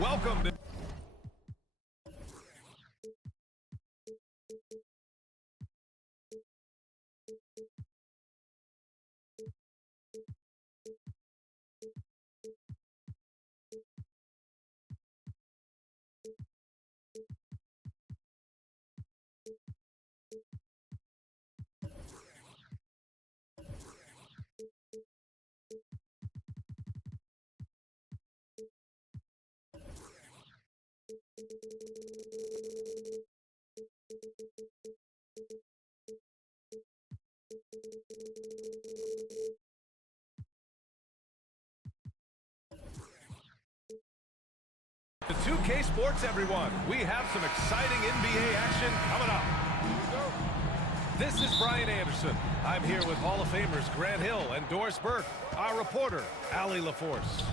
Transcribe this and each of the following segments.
welcome to... The 2K Sports, everyone. We have some exciting NBA action coming up. This is Brian Anderson. I'm here with Hall of Famers Grant Hill and Doris Burke, our reporter, Allie LaForce.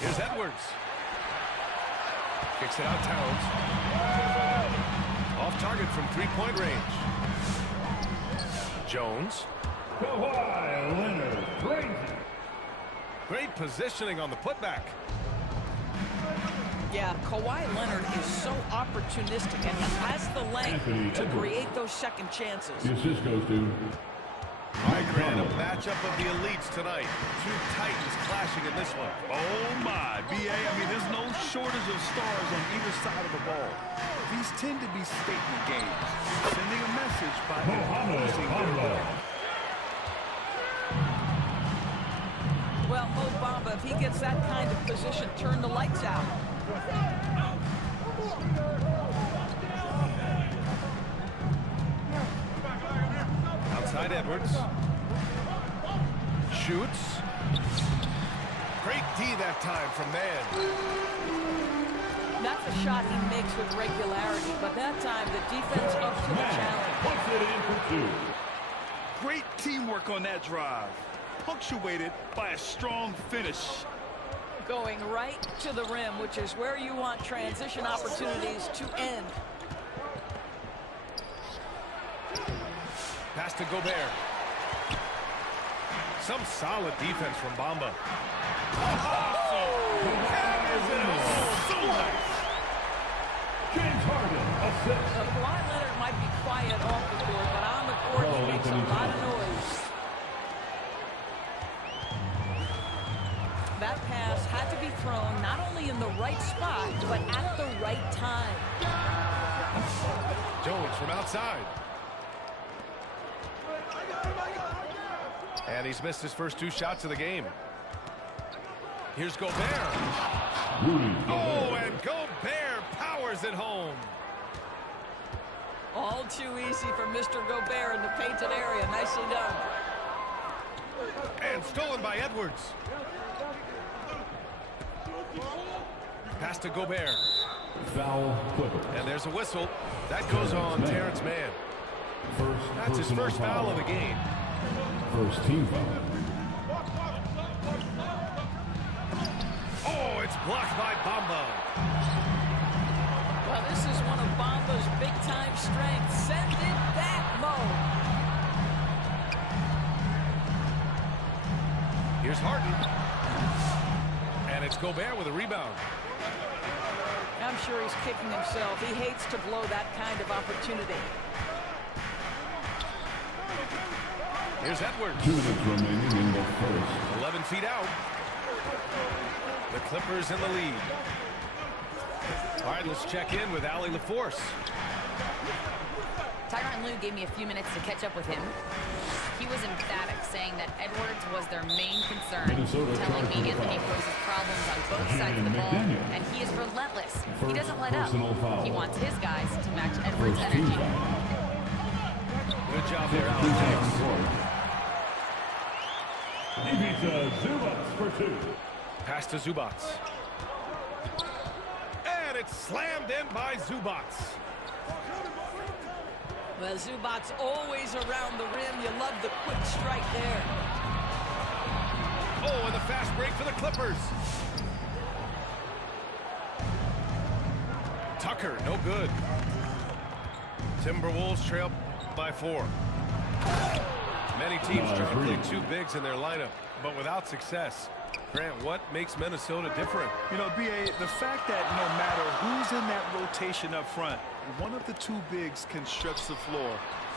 Here's Edwards. Kicks it out, Towns. Off target from three-point range. Jones. Kawhi Leonard, Great positioning on the putback. Yeah, Kawhi Leonard is so opportunistic, and he has the length to create those second chances. the assist goes to All right, Grant, a matchup of the elites tonight. Two titans clashing in this one. Oh, my. B.A., I mean, there's no shortage of stars on either side of the ball. These tend to be statement games, sending a message by imposing their will. Well, Mo Bamba, if he gets that kind of position, turn the lights out. Outside Edwards. Shoots. Great D that time from Mann. That's a shot he makes with regularity, but that time the defense up to the challenge. puts it in for two. Great teamwork on that drive, punctuated by a strong finish. Going right to the rim, which is where you want transition opportunities to end. Pass to Gobert. Some solid defense from Bamba. Hammers it home. So nice. James Harden, assist. Kawhi Leonard might be quiet off the court, but on the court he makes a lot of noise. That pass had to be thrown not only in the right spot, but at the right time. Jones from outside. And he's missed his first two shots of the game. Here's Gobert. Oh, and Gobert powers it home. All too easy for Mr. Gobert in the painted area. Nicely done. And stolen by Edwards. Pass to Gobert. Foul, Clippers. And there's a whistle. That goes on Terrence Mann. That's his first foul of the game. First team foul. Oh, it's blocked by Bamba. Well, this is one of Bamba's big-time strengths. Send it back, Mo. Here's Harden. And it's Gobert with a rebound. I'm sure he's kicking himself. He hates to blow that kind of opportunity. Here's Edwards. 2 minutes remaining in the first. 11 feet out. The Clippers in the lead. All right, let's check in with Allie LaForce. Tyronn Lue gave me a few minutes to catch up with him. He was emphatic, saying that Edwards was their main concern, telling me Anthony poses problems on both sides of the ball, and he is relentless. He doesn't let up. He wants his guys to match Edwards' energy. Good job there, Allie. He beats Zubats for 2. Pass to Zubats. And it's slammed in by Zubats. Well, Zubats always around the rim. You love the quick strike there. Oh, and the fast break for the Clippers. Tucker, no good. Timberwolves trail by 4. Many teams try to play two bigs in their lineup, but without success. Grant, what makes Minnesota different? You know, B.A., the fact that no matter who's in that rotation up front, one of the two bigs can stretch the floor.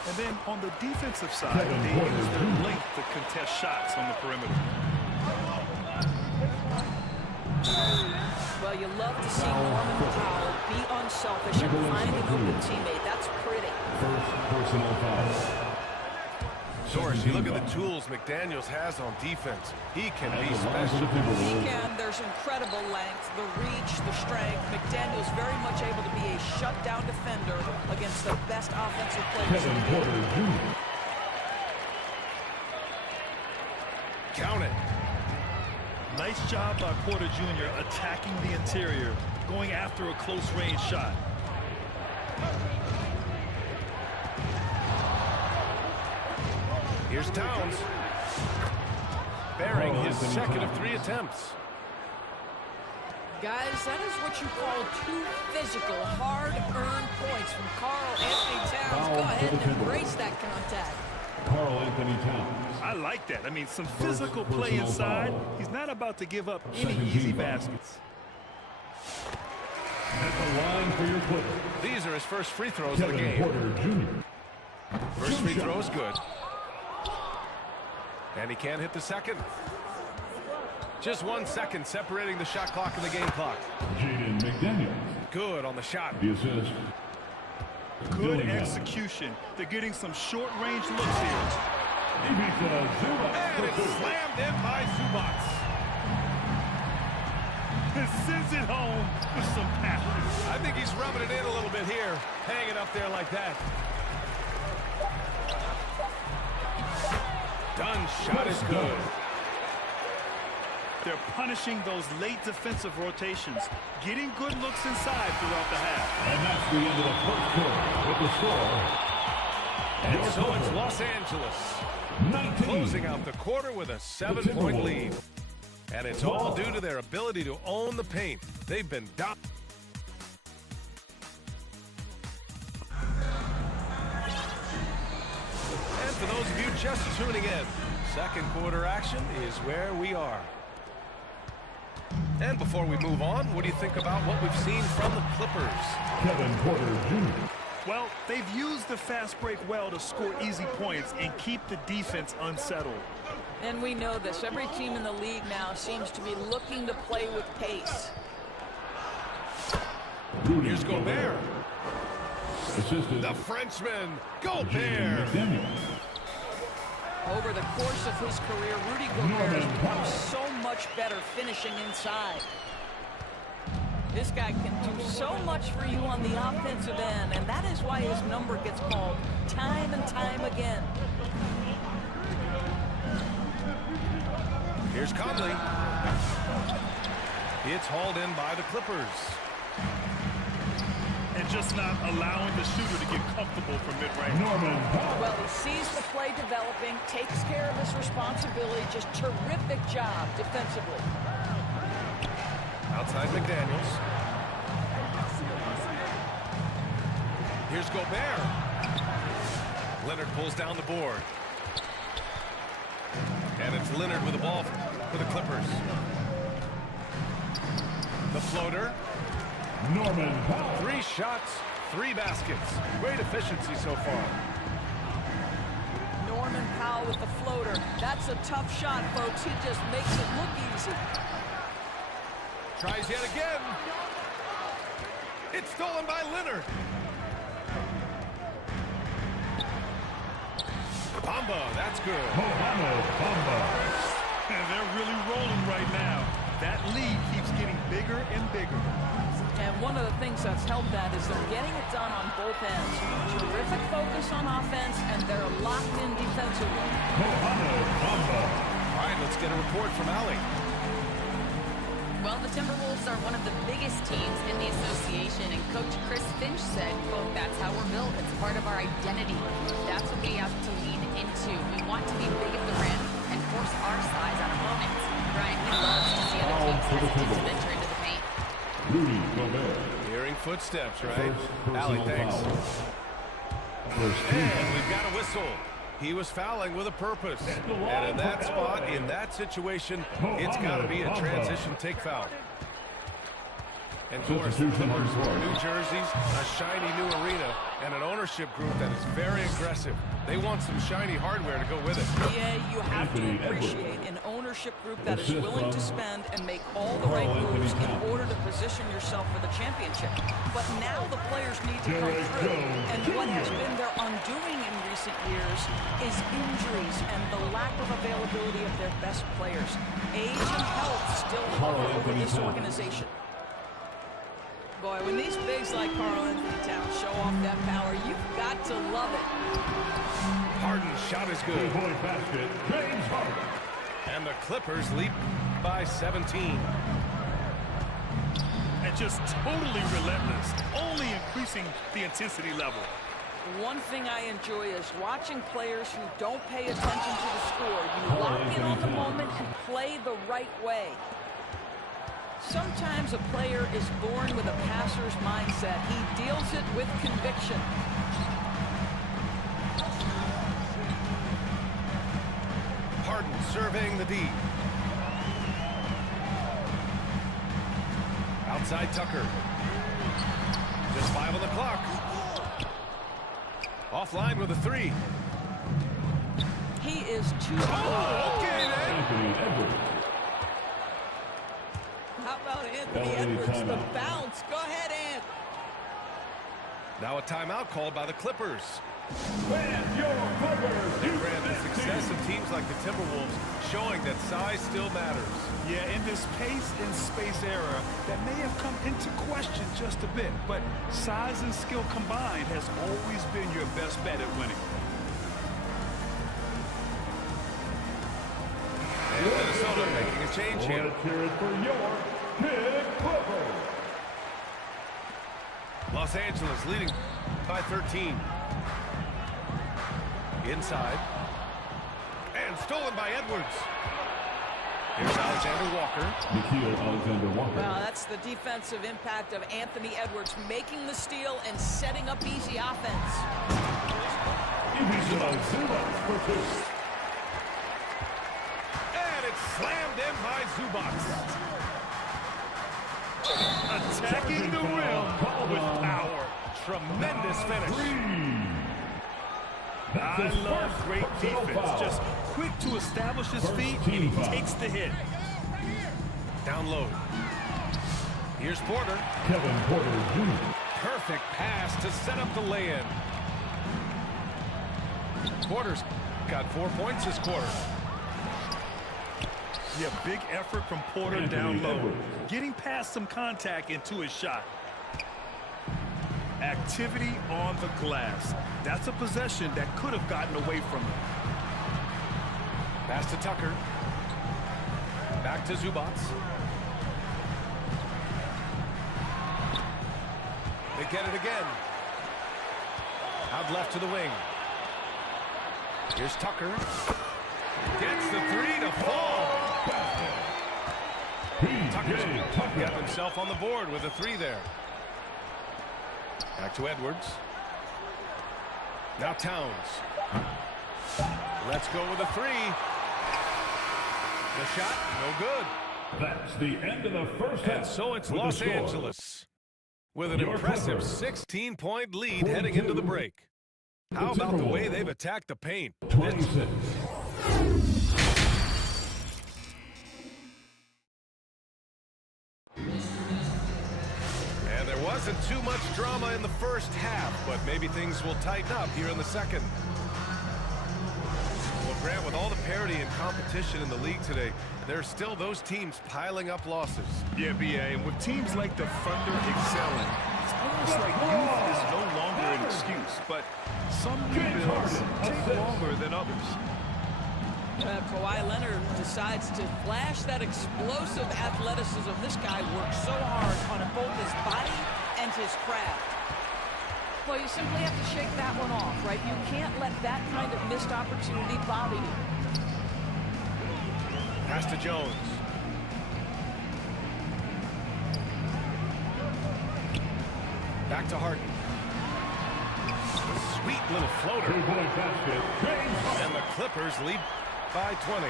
And then on the defensive side, they use their length to contest shots on the perimeter. Well, you love to see Norman Powell be unselfish and find an open teammate. That's pretty. First personal foul. Doris, you look at the tools McDaniels has on defense. He can be special. He can. There's incredible length, the reach, the strength. McDaniels very much able to be a shutdown defender against the best offensive players in the game. Count it. Nice job by Porter Jr. attacking the interior, going after a close-range shot. Here's Towns. Bearing his second of 3 attempts. Guys, that is what you call two physical, hard-earned points from Karl Anthony Towns. Go ahead and embrace that contact. Karl Anthony Towns. I like that. I mean, some physical play inside. He's not about to give up any easy baskets. At the line for your Clippers. These are his first free throws of the game. Porter Jr. First free throw is good. And he can't hit the second. Just 1 second separating the shot clock and the game clock. Jaden McDaniels. Good on the shot. The assist. Good execution. They're getting some short-range looks here. He beats Zubac. And it's slammed in by Zubac. Sends it home with some passion. I think he's rubbing it in a little bit here. Hanging up there like that. Dunn's shot is good. They're punishing those late defensive rotations, getting good looks inside throughout the half. And that's the end of the first quarter with the score. And so it's Los Angeles 19. closing out the quarter with a 7-point lead. And it's all due to their ability to own the paint. They've been down. And for those of you just tuning in, second quarter action is where we are. And before we move on, what do you think about what we've seen from the Clippers? Kevin Porter Jr. Well, they've used the fast break well to score easy points and keep the defense unsettled. And we know this. Every team in the league now seems to be looking to play with pace. Here's Gobert. Assisted. The Frenchman, Gobert. Over the course of his career, Rudy Gobert has become so much better finishing inside. This guy can do so much for you on the offensive end, and that is why his number gets called time and time again. Here's Conley. It's hauled in by the Clippers. And just not allowing the shooter to get comfortable from mid-range. Well, he sees the play developing, takes care of his responsibility. Just terrific job defensively. Outside McDaniels. Here's Gobert. Leonard pulls down the board. And it's Leonard with the ball for the Clippers. The floater. Norman Powell. 3 shots, 3 baskets. Great efficiency so far. Norman Powell with the floater. That's a tough shot, folks. He just makes it look easy. Tries yet again. It's stolen by Leonard. Bamba, that's good. Mohamed Bamba. And they're really rolling right now. That lead keeps getting bigger and bigger. And one of the things that's helped that is they're getting it done on both ends. Terrific focus on offense, and they're locked in defensively. Mohamed Bamba. All right, let's get a report from Allie. Well, the Timberwolves are one of the biggest teams in the association, and Coach Chris Finch said, quote, "That's how we're built. It's part of our identity. That's what we have to lean into. We want to be big at the rim and force our size on opponents." Brian, he loves to see other teams hesitate to venture into the paint. Rudy Gobert. Hearing footsteps, right? First Allie, personal thanks. foul. First team. And we've got a whistle. He was fouling with a purpose. And in that spot, in that situation, it's got to be a transition take foul. And of course, the Clippers, new jerseys, a shiny new arena, and an ownership group that is very aggressive. They want some shiny hardware to go with it. Yeah, you have to appreciate an ownership group that is willing to spend and make all the right moves in order to position yourself for the championship. But now the players need to come through. And what has been their undoing in recent years is injuries and the lack of availability of their best players. Age and health still hover over this organization. Boy, when these bigs like Karl-Anthony Towns show off that power, you've got to love it. Harden's shot is good. Basket, James Harden. And the Clippers lead by 17. And just totally relentless, only increasing the intensity level. One thing I enjoy is watching players who don't pay attention to the score. You lock in on the moment and play the right way. Sometimes a player is born with a passer's mindset. He deals it with conviction. Harden surveying the D. Outside Tucker. Just 5 on the clock. Offline with a 3. He is too Oh, okay then. How about Anthony Edwards? The bounce. Go ahead, Ant. Now a timeout called by the Clippers. With your Clippers, Grant, the success of teams like the Timberwolves showing that size still matters. Yeah, in this pace and space era, that may have come into question just a bit, but size and skill combined has always been your best bet at winning. And Minnesota making a change here. Let's hear it for your Big Clippers. Los Angeles leading by 13. Inside. And stolen by Edwards. Here's Alexander Walker. Nikhil Alexander-Walker. Well, that's the defensive impact of Anthony Edwards making the steal and setting up easy offense. Zubac for 2. And it's slammed in by Zubac. Attacking the rim with power. Tremendous finish. I love great defense. Just quick to establish his feet, and he takes the hit. Down low. Here's Porter. Kevin Porter Jr. Perfect pass to set up the lay-in. Porter's got 4 points this quarter. Yeah, big effort from Porter Anthony down low. Edwards. Getting past some contact into his shot. Activity on the glass. That's a possession that could have gotten away from him. Pass to Tucker. Back to Zubac. They get it again. Out left to the wing. Here's Tucker. Gets the 3 to fall. Tucker's got himself on the board with a 3 there. Back to Edwards. Now Towns. Let's go with a 3. The shot, no good. That's the end of the first half. And so it's With the Los score, Angeles with an Your impressive Clippers. 16-point lead heading into the break. How about the way they've attacked the paint? 26. And there wasn't too much drama in the first half, but maybe things will tighten up here in the second. Well, Grant, with all the parity and competition in the league today, there's still those teams piling up losses. Yeah, BA, and with teams like the Thunder excelling, it's almost like youth is no longer an excuse, but some rebuilds take longer than others. Kawhi Leonard decides to flash that explosive athleticism. This guy works so hard on both his body and his craft. Well, you simply have to shake that one off, right? You can't let that kind of missed opportunity bother you. Pass to Jones. Back to Harden. sweet little floater. Three-point basket. James Harden. And the Clippers lead by 20.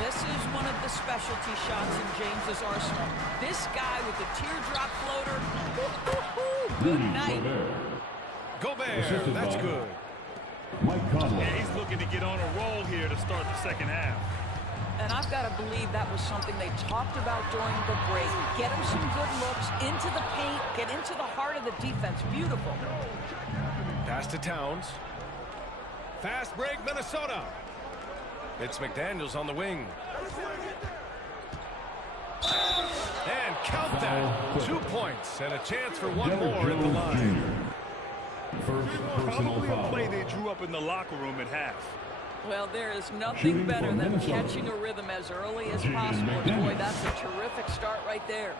This is one of the specialty shots in James's arsenal. This guy with the teardrop floater. Good night. Gobert, that's good. Mike Conley. And he's looking to get on a roll here to start the second half. And I've got to believe that was something they talked about during the break. Get him some good looks into the paint, get into the heart of the defense. Beautiful. Pass to Towns. Fast break, Minnesota. It's McDaniels on the wing. And count that. 2 points and a chance for one more at the line. First personal Probably a foul. play they drew up in the locker room at half. Well, there is nothing Shooting better from than Minnesota. catching a rhythm as early as James possible. McDaniels. Boy, that's a terrific start right there.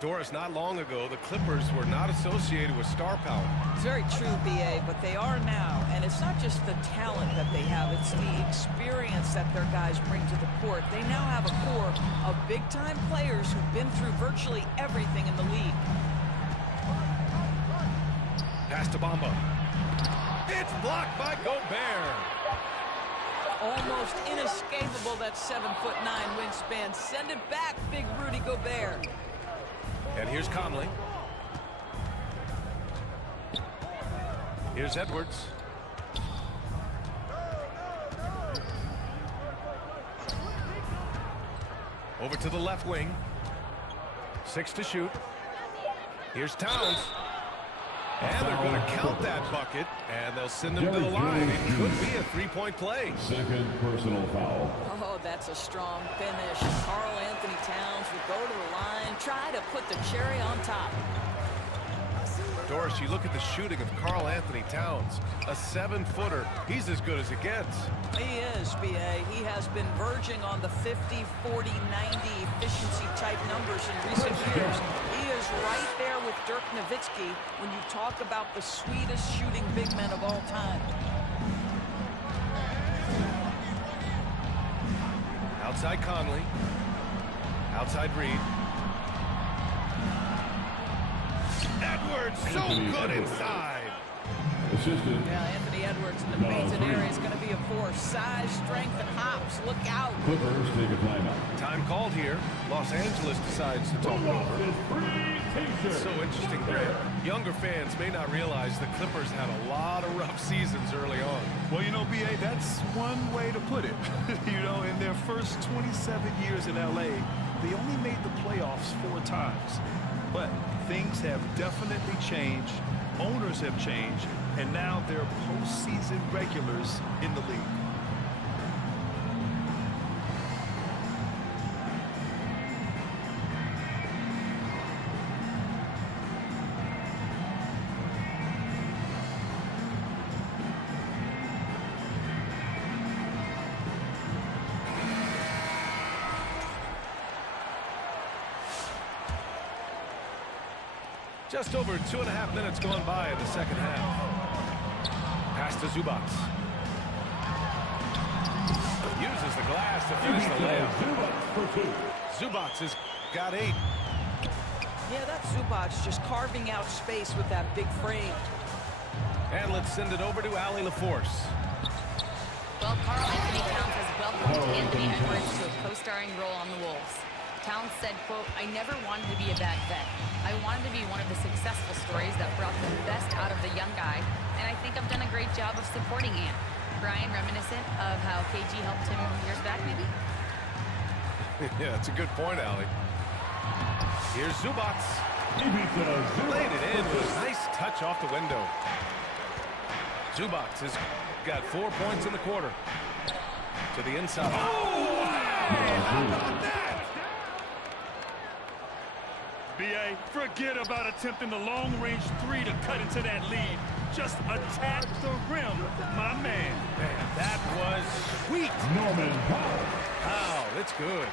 Doris, not long ago, the Clippers were not associated with star power. It's very true, B.A., but they are now. And it's not just the talent that they have, it's the experience that their guys bring to the court. They now have a core of big-time players who've been through virtually everything in the league. Pass to Bamba. It's blocked by Gobert. Almost inescapable, that 7'9" wingspan. Send it back, big Rudy Gobert. And here's Conley. Here's Edwards. Over to the left wing. 6 to shoot. Here's Towns. And they're going to count that bucket, and they'll send him to the line. It could be a three-point play. Second personal foul. Oh, that's a strong finish. Karl Anthony Towns will go to the line, try to put the cherry on top. Doris, you look at the shooting of Karl Anthony Towns, a 7-footer. He's as good as it gets. He is, B.A. He has been verging on the 50, 40, 90 efficiency type numbers in recent years. He is right there with Dirk Nowitzki when you talk about the sweetest shooting big men of all time. Outside Conley. Outside Reed. Edwards, so good inside. Assistant. Yeah, Anthony Edwards in the painted area is going to be a force. Size, strength, and hops. Look out. Clippers take a timeout. Time called here. Los Angeles decides to talk it over. So interesting, Grant. Younger fans may not realize the Clippers had a lot of rough seasons early on. Well, you know, B.A., that's one way to put it. You know, in their first 27 years in L.A., they only made the playoffs 4 times. But things have definitely changed. Owners have changed. And now they're postseason regulars in the league. Just over 2.5 minutes gone by in the second half. Pass to Zubac. Uses the glass to finish the layup. Zubac has got 8. Yeah, that's Zubac just carving out space with that big frame. And let's send it over to Allie LaForce. Well, Karl Anthony Towns has welcomed Anthony Edwards to a co-starring role on the Wolves. Towns said, quote, "I never wanted to be a bad vet. I wanted to be one of the successful stories that brought the best out of the young guy, and I think I've done a great job of supporting Ant." Brian, reminiscent of how KG helped him years back, maybe? Yeah, that's a good point, Allie. Here's Zubac. Laid it in with a nice touch off the window. Zubac has got 4 points in the quarter. To the inside. Oh, hey, how about that? B.A., forget about attempting the long-range 3 to cut into that lead. Just attack the rim, my man. Man, that was sweet. Norman Powell. Wow, it's good.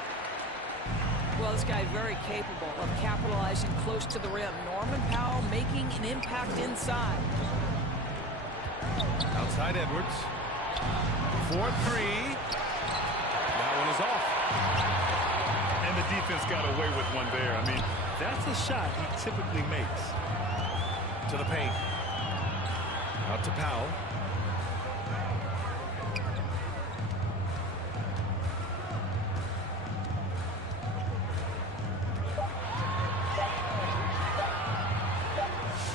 Well, this guy very capable of capitalizing close to the rim. Norman Powell making an impact inside. Outside Edwards. 4-3. That one is off. And the defense got away with one there. I mean, that's a shot he typically makes. To the paint. Out to Powell.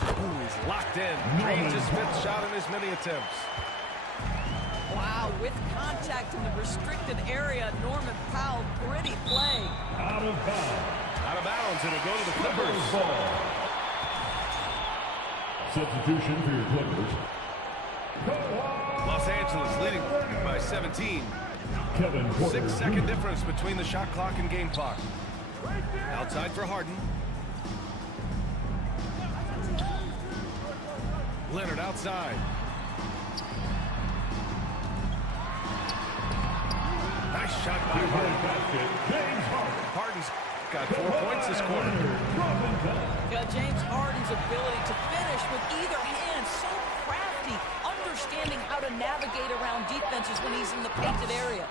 Ooh, he's locked in. Drains his fifth shot in his many attempts. Wow, with contact in the restricted area, Norman Powell, gritty play. Out of bounds. Out of bounds, it'll go to the Clippers. Ball. Substitution for your Clippers. Los Angeles leading by 17. Kevin Porter 6-second difference between the shot clock and game clock. Outside for Harden. Leonard outside. Nice shot by Harden. Harden's got 4 points this quarter. Yeah, James Harden's ability to finish with either hand, so crafty, understanding how to navigate around defenses when he's in the painted area.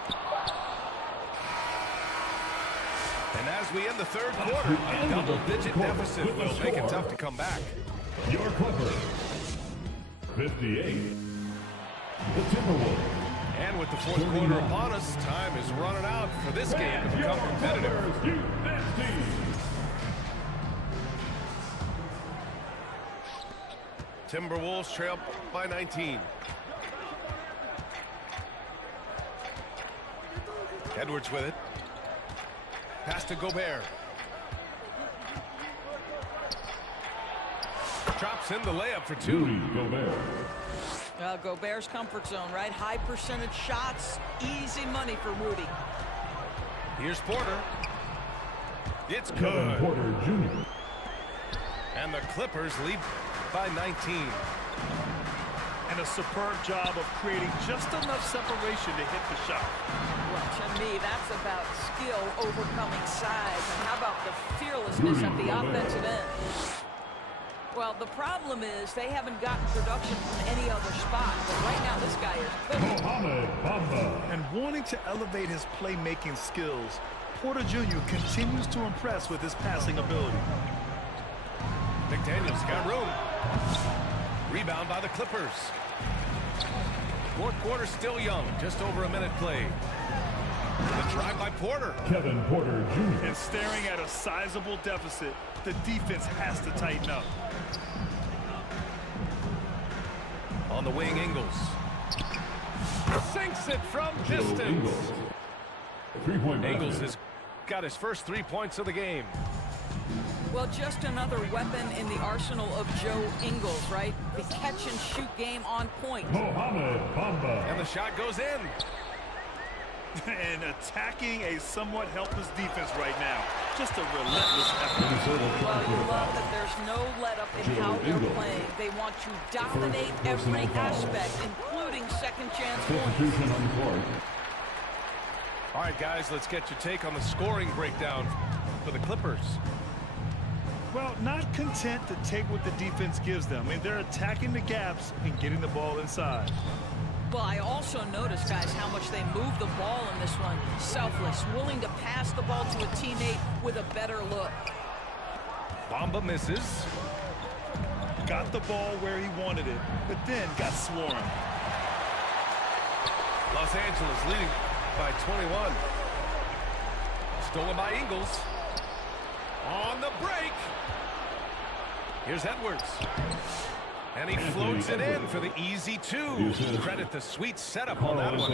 And as we end the third quarter, a double-digit deficit will make it tough to come back. Your Clippers. 58. The Timberwolves. And with the fourth quarter upon us, time is running out for this game to become competitive. Timberwolves trail by 19. Edwards with it. Pass to Gobert. Drops in the layup for two. Gobert. Gobert's comfort zone, right? High percentage shots, easy money for Rudy. Here's Porter. It's Kevin good. Porter Jr. And the Clippers lead by 19. And a superb job of creating just enough separation to hit the shot. Well, to me, that's about skill overcoming size. And how about the fearlessness at the offensive end? Well, the problem is they haven't gotten production from any other spot. But right now, this guy is cooking. Mohamed Bamba. And wanting to elevate his playmaking skills, Porter Jr. continues to impress with his passing ability. McDaniel's got room. Rebound by the Clippers. Fourth quarter still young. Just over a minute played. The drive by Porter. Kevin Porter Jr. And staring at a sizable deficit, the defense has to tighten up. On the wing, Ingles. Sinks it from Joe distance. Ingles. Three-point Ingles basket. has got his first 3 points of the game. Well, just another weapon in the arsenal of Joe Ingles, right? The catch-and-shoot game on point. Mohamed Bamba. And the shot goes in. And attacking a somewhat helpless defense right now. Just a relentless effort. Minnesota Well, trying you to love foul. that there's no let-up in Joe how they're Ingles. playing. They want to dominate every personal foul. aspect, including second-chance points. Substitution on the court. All right, guys, let's get your take on the scoring breakdown for the Clippers. Well, not content to take what the defense gives them. I mean, they're attacking the gaps and getting the ball inside. Well, I also noticed, guys, how much they move the ball in this one. Selfless, willing to pass the ball to a teammate with a better look. Bamba misses. Got the ball where he wanted it, but then got swarmed. Los Angeles leading by 21. Stolen by Ingles. On the break. Here's Edwards. And he floats it in for the easy two. Credit the sweet setup on that one.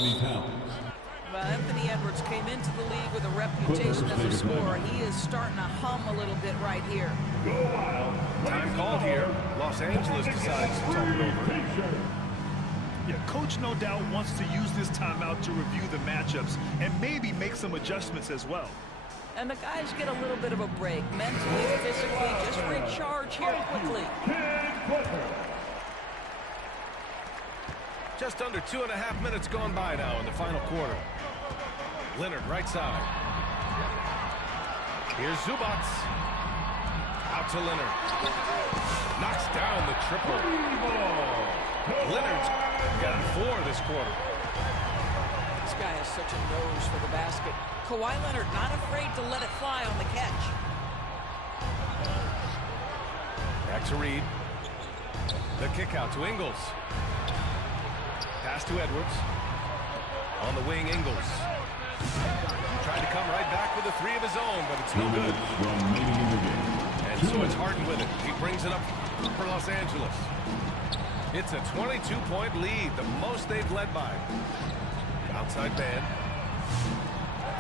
Well, Anthony Edwards came into the league with a reputation as a scorer. He is starting to hum a little bit right here. Time called here. Los Angeles decides to turn it over. Yeah, coach no doubt wants to use this timeout to review the matchups and maybe make some adjustments as well. And the guys get a little bit of a break, mentally, physically, just recharge here quickly. Just under 2.5 minutes gone by now in the final quarter. Leonard right side. Here's Zubats. Out to Leonard. Knocks down the triple. Leonard's got 4 this quarter. This guy has such a nose for the basket. Kawhi Leonard not afraid to let it fly on the catch. Back to Reed. The kick out to Ingles. Pass to Edwards. On the wing, Ingles. Tried to come right back with a three of his own, but it's no good. And so it's Harden with it. He brings it up for Los Angeles. It's a 22-point lead, the most they've led by. Outside man.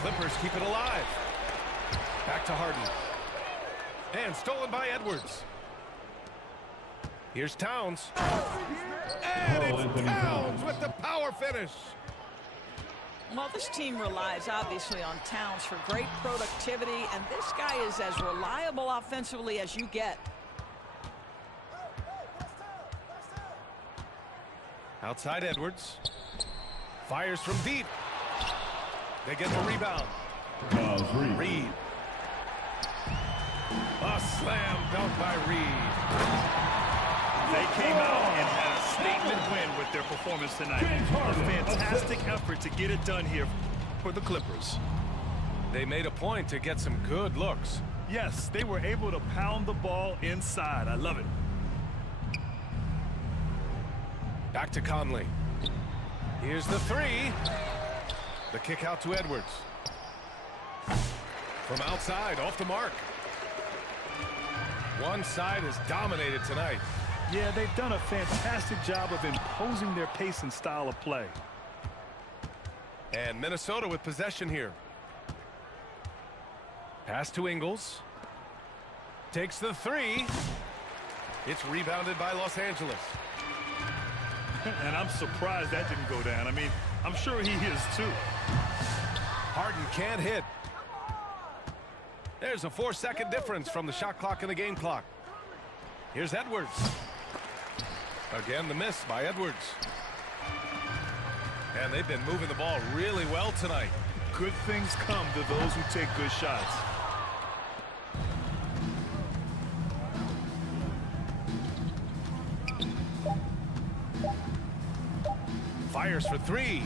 Clippers keep it alive. Back to Harden. And stolen by Edwards. Here's Towns. And it's Towns with the power finish. Well, this team relies obviously on Towns for great productivity, and this guy is as reliable offensively as you get. Outside Edwards. Fires from deep. They get the rebound. Reed. A slam dunk by Reed. They came out and had a statement win with their performance tonight. A fantastic effort to get it done here for the Clippers. They made a point to get some good looks. Yes, they were able to pound the ball inside. I love it. Back to Conley. Here's the three. The kick out to Edwards. From outside, off the mark. One side is dominated tonight. Yeah, they've done a fantastic job of imposing their pace and style of play. And Minnesota with possession here. Pass to Ingles. Takes the three. It's rebounded by Los Angeles. And I'm surprised that didn't go down. I mean, I'm sure he is too. Harden can't hit. There's a 4-second difference from the shot clock and the game clock. Here's Edwards. Again, the miss by Edwards. And they've been moving the ball really well tonight. Good things come to those who take good shots. Fires for three.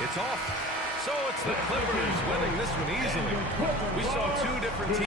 It's off. So it's the Clippers winning this one easily. We saw two different teams.